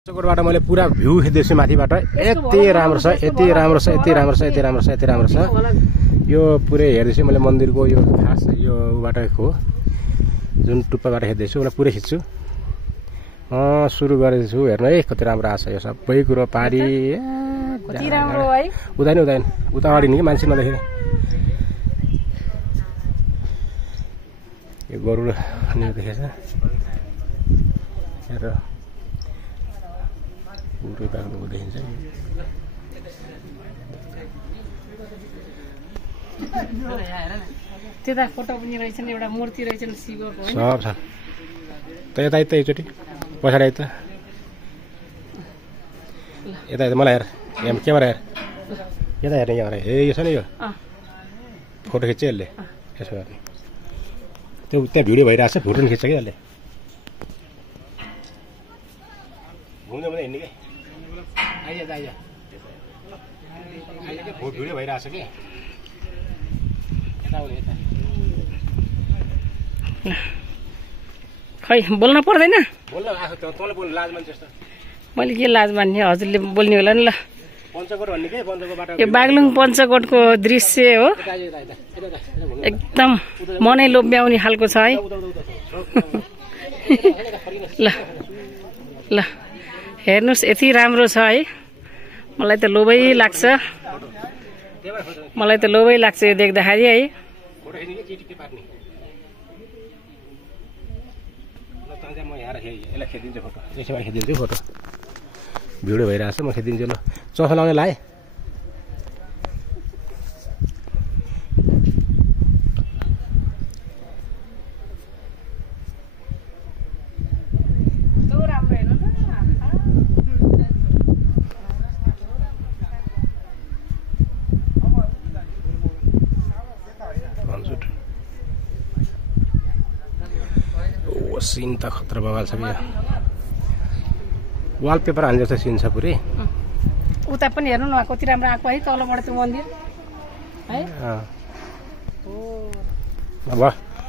पञ्चकोटबाट मैले पुरा भ्यू हेर्दैछु माथिबाट। यति राम्रो छ, यति राम्रो छ, यति राम्रो छ, यति राम्रो छ, यति राम्रो छ। यो पुरै हेर्दैछु मैले मन्दिरको यो खास यो बाटोको जुन टुप्पाबाट हेर्दैछु मलाई पुरै खिच्छु। सुरु गरेछु हेर्नु है कति राम्रो आछ यो सबै कुरो पारी कति राम्रो है। उदाइन उता अगाडि नि मान्छे नदेखेर यो गरुड अनि देखेछ हेर पुरै बाग्लो देखिन्छ। त्यता फोटो पनि रहेछन्, एउटा मूर्ति रहेछन् शिवको हैन। सब छ त यता यता एकचोटि पछाडि यता यता यता मलाई हेर यहाँ क्यामेरा हेर यता हेर्ने क्यामेरा ए यो छ नि यो फोटो खिच्छ यसले यसो गर्ने त्यो त्यहाँ भिडियो भइरहेको छ फोटो नि खिच्छ कि यसले घुम्दै घुम्दै हिँड्ने कि आइज आइज अहिले के भिडियो भइरहेको छ कि यता आउने यता खै बोल्न पर्दैन। बोल्न आएको तँलाई बोल्नु लाज मान्छे जस्तो मैले के लाज मान्ने हजुरले बोल्ने होला नि। ल पञ्चकोट भन्ने के पञ्चकोटबाट यो बागलुङ पञ्चकोटको दृश्य हो, एकदम मनै लोभ्याउने खालको छ है। ल ल हेर्नुहोस् यति राम्रो छ है, मलाई त लोभै लाग्छ, मलाई त लोभै लाग्छ यो देख्दाखेरि है। खेदिन्छु फोटो भिडियो भइरहेको छ म खेदिन्छु। ल चस्मा लाउने लाएँ सिन त खतरा बवाल छ कि वालपेपर हाल्ने जस्तो सिन छ पुरै। उता पनि हेर्नु न कति राम्रो आएको है तलबाट त्यो मन्दिर है। वाह